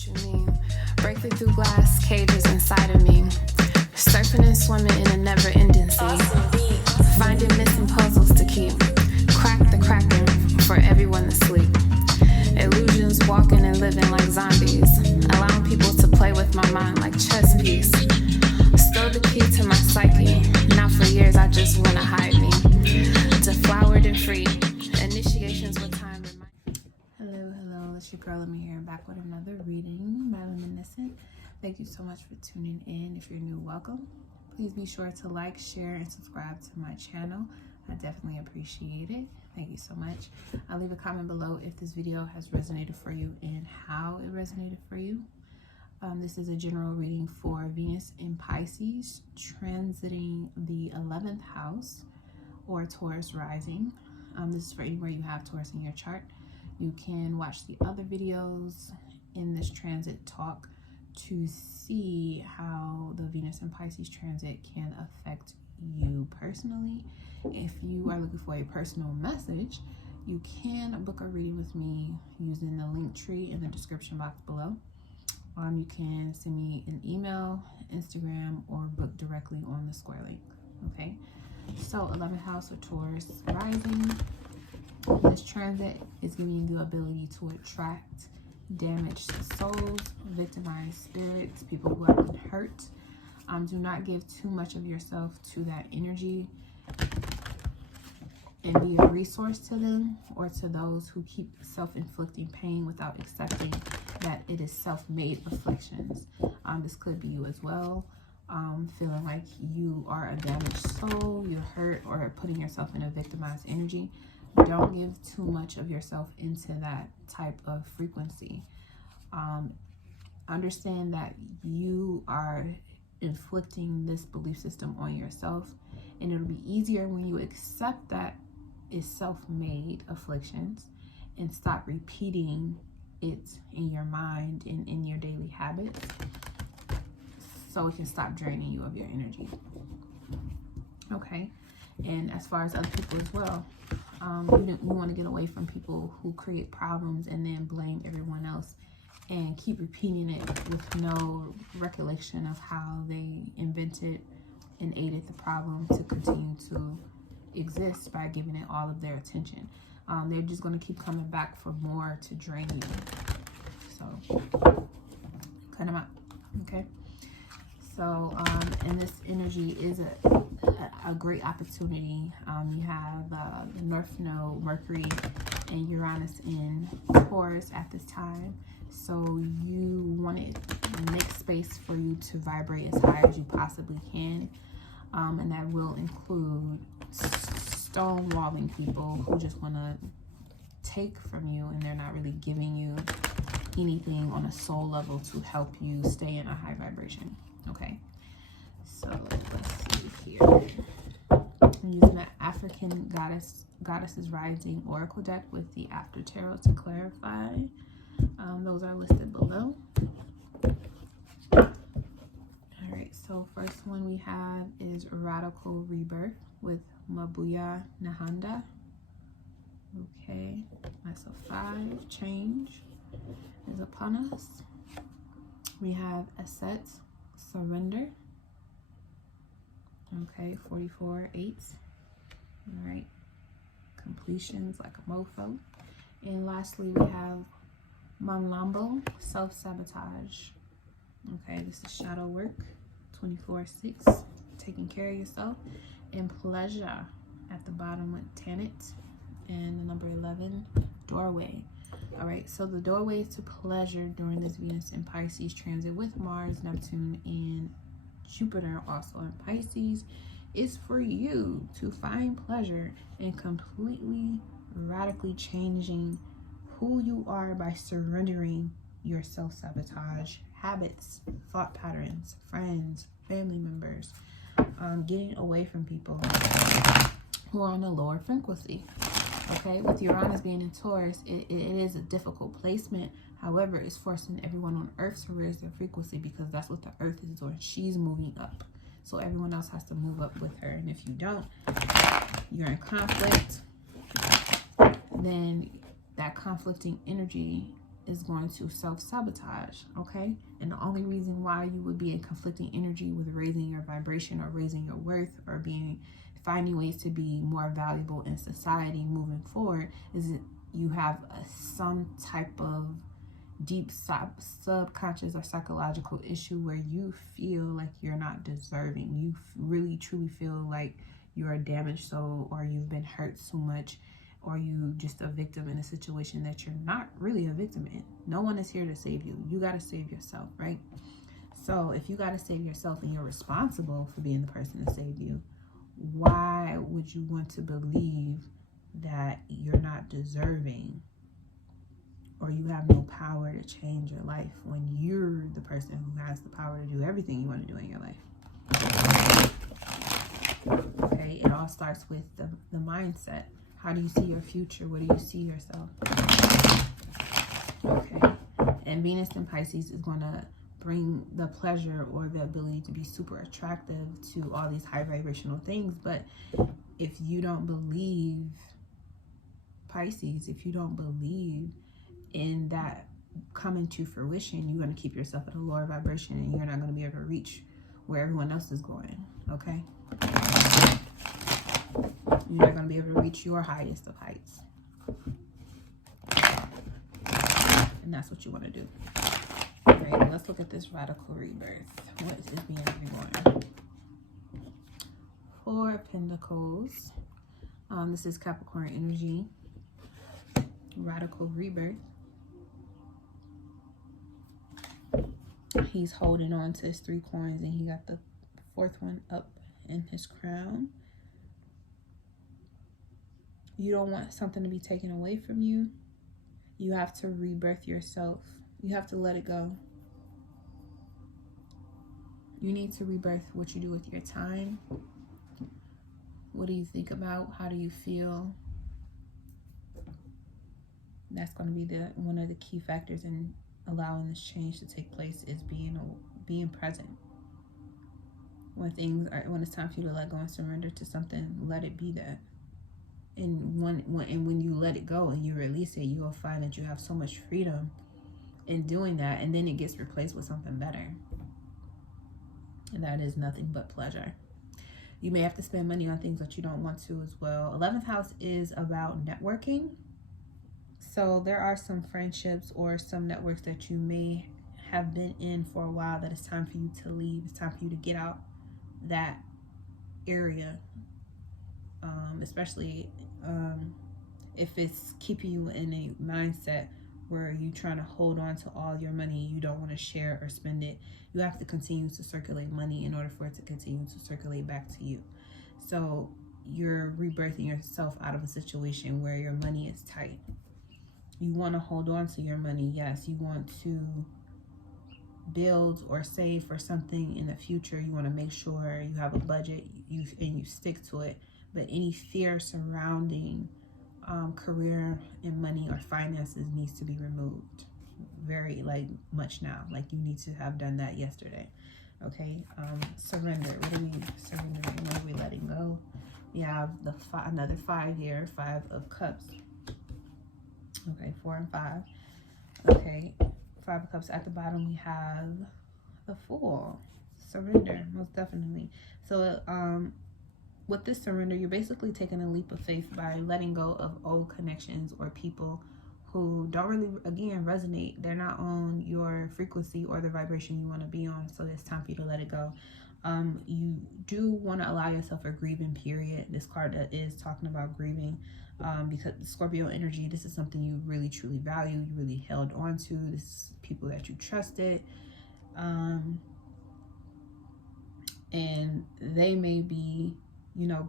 what you mean. Breaking through glass cages inside of me. Surfing and swimming in a never-ending sea. Finding missing puzzles to keep. Crack the cracking for everyone to sleep. Illusions walking and living like zombies. Allowing people to play with my mind like chess piece. Stole the key to my psyche. Now for years I just wanna hide me. Deflowered and free. Initiations with time. Hello, it's your girl Lemmy here, back with another reading by Luminescent. Thank you so much for tuning in. If you're new, welcome. Please be sure to like, share, and subscribe to my channel. I definitely appreciate it. Thank you so much. I'll leave a comment below if this video has resonated for you and how it resonated for you. This is a general reading for Venus in Pisces, transiting the 11th house or Taurus rising. This is for anywhere you have Taurus in your chart. You can watch the other videos in this transit talk to see how the Venus in Pisces transit can affect you personally. If you are looking for a personal message, you can book a reading with me using the link tree in the description box below. You can send me an email, Instagram, or book directly on the square link. Okay, so 11th house of Taurus rising. This transit is giving you the ability to attract damaged souls, victimized spirits, people who have been hurt. Do not give too much of yourself to that energy and be a resource to them or to those who keep self-inflicting pain without accepting that it is self-made afflictions. This could be you as well, feeling like you are a damaged soul, you're hurt, or putting yourself in a victimized energy. Don't give too much of yourself into that type of frequency. Understand that you are inflicting this belief system on yourself, and it'll be easier when you accept that it's self-made afflictions and stop repeating it in your mind and in your daily habits, so it can stop draining you of your energy. Okay, and as far as other people as well, you want to get away from people who create problems and then blame everyone else and keep repeating it with no recollection of how they invented and aided the problem to continue to exist by giving it all of their attention. They're just going to keep coming back for more to drain you. So cut them out. Okay, so and this energy is a great opportunity. You have the North Node, Mercury, and Uranus in Taurus at this time. So you want to make space for you to vibrate as high as you possibly can. And that will include stonewalling people who just want to take from you and they're not really giving you anything on a soul level to help you stay in a high vibration. Okay, so let's see here. I'm using the African Goddesses Rising Oracle deck with the After Tarot to clarify. Those are listed below. Alright, so first one we have is Radical Rebirth with Mabuya Nahanda. Okay, that's a 5. Change is upon us. We have Asset Surrender. Okay, 44/8. Alright, completions like a mofo. And lastly, we have Mamlambo, Self-Sabotage. Okay, this is shadow work, 24/6, taking care of yourself. And Pleasure at the bottom with Tanit and the number 11, Doorway. All right, so the doorways to pleasure during this Venus in Pisces transit with Mars, Neptune, and Jupiter also in Pisces is for you to find pleasure in completely, radically changing who you are by surrendering your self-sabotage habits, thought patterns, friends, family members, getting away from people who are on a lower frequency. Okay, with Uranus being in Taurus, it is a difficult placement. However, it's forcing everyone on Earth to raise their frequency because that's what the Earth is doing. She's moving up. So everyone else has to move up with her. And if you don't, you're in conflict. Then that conflicting energy is going to self-sabotage, okay? And the only reason why you would be in conflicting energy with raising your vibration or raising your worth or finding ways to be more valuable in society moving forward is that you have some type of deep subconscious or psychological issue where you feel like you're not deserving. You really truly feel like you're a damaged soul, or you've been hurt so much, or you just a victim in a situation that you're not really a victim in. No one is here to save you. You got to save yourself, right? So if you got to save yourself and you're responsible for being the person to save you, why would you want to believe that you're not deserving or you have no power to change your life when you're the person who has the power to do everything you want to do in your life? Okay, it all starts with the mindset. How do you see your future? What do you see yourself? Okay, and Venus in Pisces is going to bring the pleasure or the ability to be super attractive to all these high vibrational things. But if you don't believe, Pisces, if you don't believe in that coming to fruition, you're going to keep yourself at a lower vibration and you're not going to be able to reach where everyone else is going, okay? You're not going to be able to reach your highest of heights. And that's what you want to do. All right, let's look at this radical rebirth. What is being reborn? Four of Pentacles. This is Capricorn energy. Radical rebirth. He's holding on to his 3 coins and he got the 4th one up in his crown. You don't want something to be taken away from you. You have to rebirth yourself. You have to let it go. You need to rebirth what you do with your time. What do you think about? How do you feel? That's going to be one of the key factors in allowing this change to take place, is being present. When it's time for you to let go and surrender to something, let it be that. And when you let it go and you release it, you will find that you have so much freedom in doing that, and then it gets replaced with something better. And that is nothing but pleasure. You may have to spend money on things that you don't want to as well. 11th house is about networking. So there are some friendships or some networks that you may have been in for a while that it's time for you to leave. It's time for you to get out that area, especially if it's keeping you in a mindset where you're trying to hold on to all your money. You don't want to share or spend it. You have to continue to circulate money in order for it to continue to circulate back to you. So you're rebirthing yourself out of a situation where your money is tight. You want to hold on to your money. Yes, you want to build or save for something in the future. You want to make sure you have a budget and you stick to it. But any fear surrounding career and money or finances needs to be removed very much now. Like, you need to have done that yesterday. Okay, surrender. What do we surrender? What are we letting go? We have another 5-year 5 of Cups. Okay, 4 and 5. Okay, 5 of Cups. At the bottom we have the Fool. Surrender, most definitely. So with this surrender, you're basically taking a leap of faith by letting go of old connections or people who don't really, again, resonate. They're not on your frequency or the vibration you want to be on. So it's time for you to let it go. You do want to allow yourself a grieving period. This card is talking about grieving, because Scorpio energy, this is something you really truly value, you really held on to. This is people that you trusted, and they may be,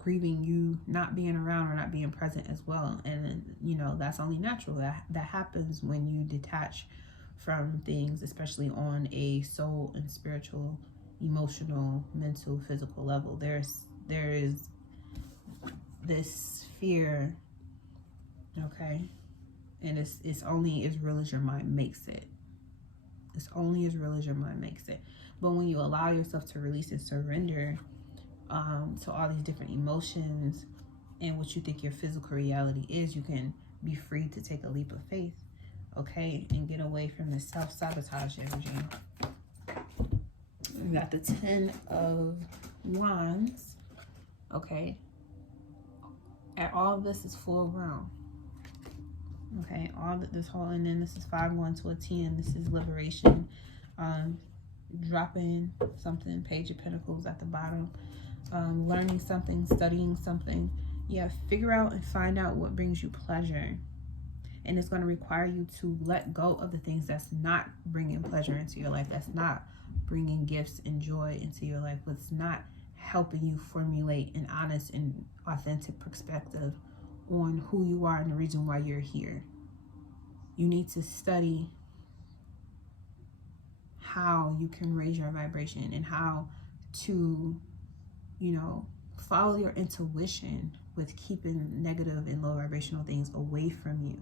grieving you not being around or not being present as well. And that's only natural. That happens when you detach from things, especially on a soul and spiritual, emotional, mental, physical level. There is this fear, okay, and it's only as real as your mind makes it. It's only as real as your mind makes it. But when you allow yourself to release and surrender to all these different emotions and what you think your physical reality is, you can be free to take a leap of faith. okay? And get away from the self-sabotage energy. We got the 10 of Wands, okay? And all of this is full grown. Okay, this whole, and then this is 5 1 to a 10. This is liberation. Dropping something, Page of Pentacles at the bottom. Learning something, studying something. Yeah, figure out and find out what brings you pleasure. And it's going to require you to let go of the things that's not bringing pleasure into your life, that's not bringing gifts and joy into your life, what's not helping you formulate an honest and authentic perspective on who you are and the reason why you're here. You need to study how you can raise your vibration and how to, you know, follow your intuition with keeping negative and low vibrational things away from you.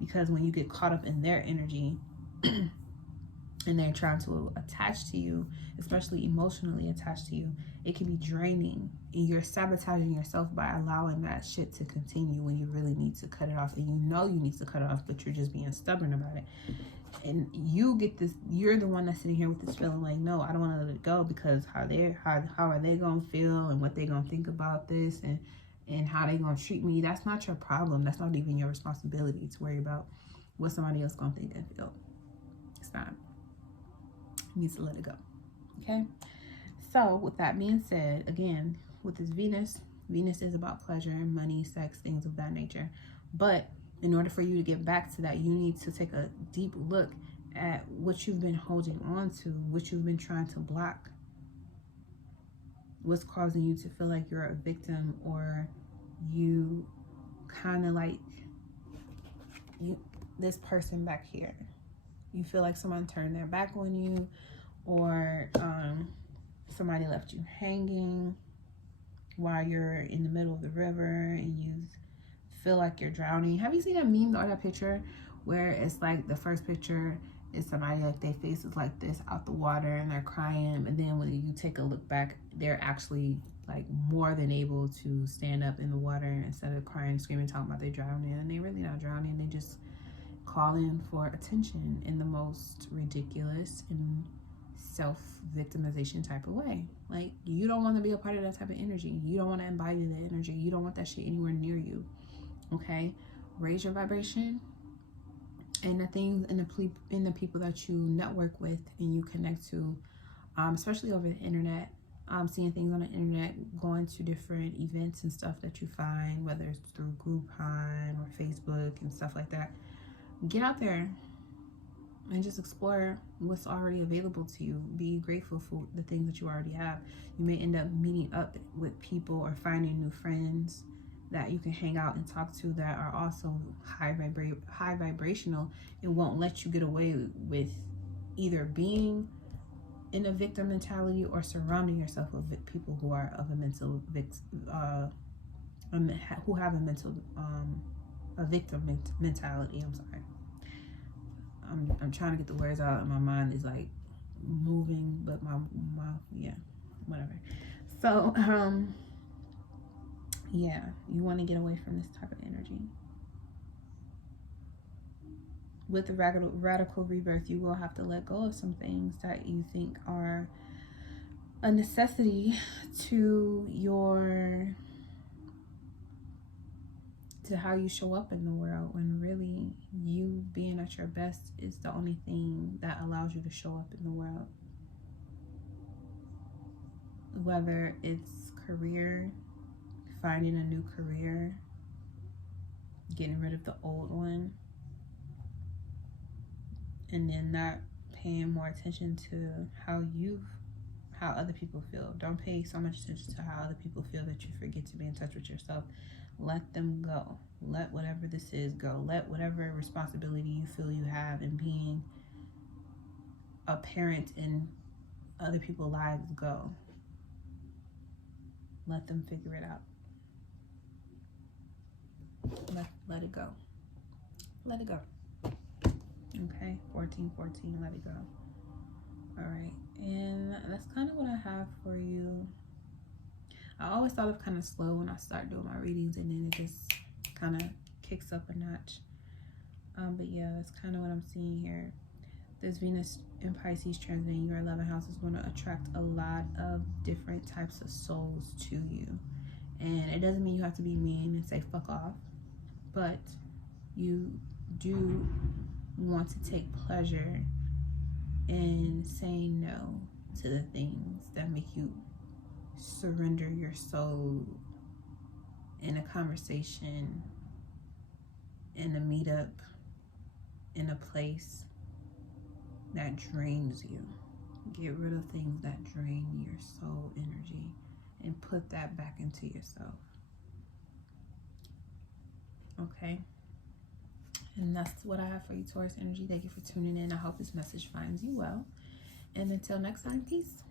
Because when you get caught up in their energy and they're trying to attach to you, especially emotionally attached to you, it can be draining, and you're sabotaging yourself by allowing that shit to continue when you really need to cut it off. And you know you need to cut it off, but you're just being stubborn about it. And you get this, you're the one that's sitting here with this feeling like, no, I don't want to let it go, because how are they gonna feel and what they gonna think about this, and how they gonna treat me. That's not your problem. That's not even your responsibility to worry about what somebody else gonna think and feel. It's not. You need to let it go. Okay? So with that being said, again, with this Venus is about pleasure and money, sex, things of that nature. But in order for you to get back to that, you need to take a deep look at what you've been holding on to, what you've been trying to block. What's causing you to feel like you're a victim, or you kind of like this person back here. You feel like someone turned their back on you, or somebody left you hanging while you're in the middle of the river and you feel like you're drowning. Have you seen that meme or that picture where it's like the first picture is somebody like their face is like this out the water and they're crying, and then when you take a look back, they're actually like more than able to stand up in the water instead of crying, screaming, talking about they're drowning, and they're really not drowning. They just calling for attention in the most ridiculous and self-victimization type of way. Like, you don't want to be a part of that type of energy. You don't want to embody the energy. You don't want that shit anywhere near you. Okay? Raise your vibration, and the things and the people that you network with and you connect to, especially over the internet, seeing things on the internet, going to different events and stuff that you find, whether it's through Groupon or Facebook and stuff like that. Get out there and just explore what's already available to you. Be grateful for the things that you already have. You may end up meeting up with people or finding new friends that you can hang out and talk to that are also high vibrational and won't let you get away with either being in a victim mentality or surrounding yourself with people who are of a mental who have a mental a victim mentality. I'm sorry. I'm trying to get the words out, and my mind is like moving, but my yeah, whatever. So yeah, you want to get away from this type of energy. With the radical rebirth, you will have to let go of some things that you think are a necessity to how you show up in the world, when really you being at your best is the only thing that allows you to show up in the world. Whether it's career, finding a new career, getting rid of the old one, and then not paying more attention to how other people feel. Don't pay so much attention to how other people feel that you forget to be in touch with yourself. Let them go. Let whatever this is go. Let whatever responsibility you feel you have in being a parent in other people's lives go. Let them figure it out. Let it go. Let it go. Okay, 14, let it go. All right, and that's kind of what I have for you. I always thought of kind of slow when I start doing my readings, and then it just kind of kicks up a notch. But yeah, that's kind of what I'm seeing here. This Venus in Pisces transiting your 11th house is going to attract a lot of different types of souls to you. And it doesn't mean you have to be mean and say fuck off, but you do want to take pleasure in saying no to the things that make you surrender your soul in a conversation, in a meetup, in a place that drains you. Get rid of things that drain your soul energy and put that back into yourself. Okay? And that's what I have for you, Taurus energy. Thank you for tuning in. I hope this message finds you well. And until next time, peace.